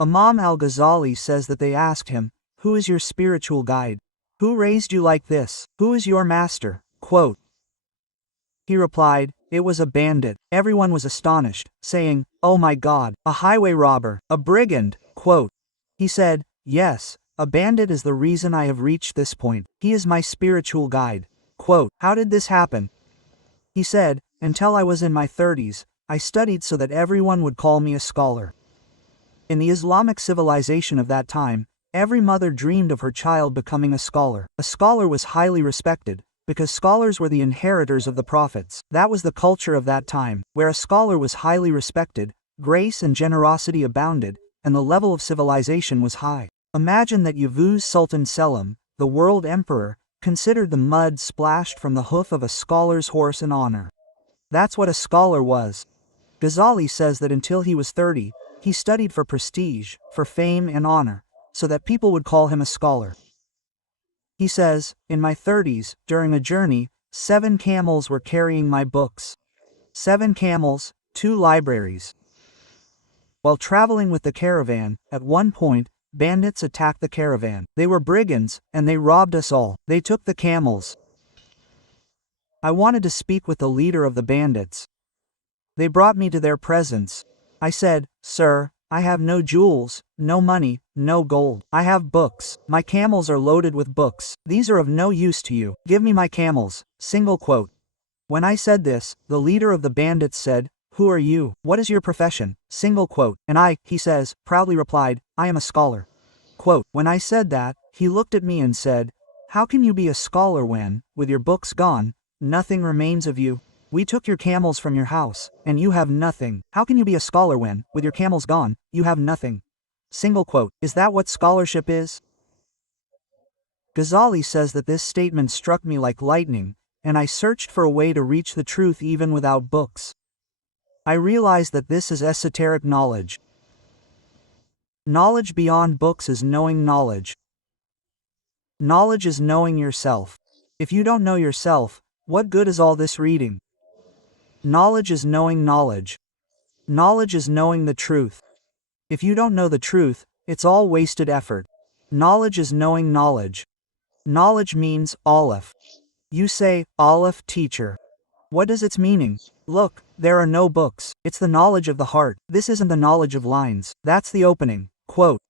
Imam al-Ghazali says that they asked him, "Who is your spiritual guide? Who raised you like this? Who is your master?" Quote. He replied, "It was a bandit." Everyone was astonished, saying, "Oh my God, a highway robber, a brigand." Quote. He said, "Yes, a bandit is the reason I have reached this point. He is my spiritual guide." Quote. How did this happen? He said, "Until I was in my 30s, I studied so that everyone would call me a scholar." In the Islamic civilization of that time, every mother dreamed of her child becoming a scholar. A scholar was highly respected, because scholars were the inheritors of the prophets. That was the culture of that time, where a scholar was highly respected, grace and generosity abounded, and the level of civilization was high. Imagine that Yavuz Sultan Selim, the world emperor, considered the mud splashed from the hoof of a scholar's horse an honor. That's what a scholar was. Ghazali says that until he was 30, he studied for prestige, for fame and honor, so that people would call him a scholar. He says, "In my 30s, during a journey, 7 camels were carrying my books. 7 camels, 2 libraries." While traveling with the caravan, at one point, bandits attacked the caravan. They were brigands, and they robbed us all. They took the camels. I wanted to speak with the leader of the bandits. They brought me to their presence. I said, "Sir, I have no jewels, no money, no gold. I have books. My camels are loaded with books. These are of no use to you. Give me my camels." Single quote. When I said this, the leader of the bandits said, "Who are you? What is your profession?" Single quote. And I, he says, proudly replied, "I am a scholar." Quote. When I said that, he looked at me and said, "How can you be a scholar when, with your books gone, nothing remains of you? We took your camels from your house, and you have nothing. How can you be a scholar when, with your camels gone, you have nothing?" Single quote. Is that what scholarship is? Ghazali says that this statement struck me like lightning, and I searched for a way to reach the truth even without books. I realized that this is esoteric knowledge. Knowledge beyond books is knowing knowledge. Knowledge is knowing yourself. If you don't know yourself, what good is all this reading? Knowledge is knowing knowledge. Knowledge is knowing the truth. If you don't know the truth, it's all wasted effort. Knowledge is knowing knowledge. Knowledge means Aleph. You say, "Aleph, teacher." What is its meaning? Look, there are no books. It's the knowledge of the heart. This isn't the knowledge of lines. That's the opening. Quote.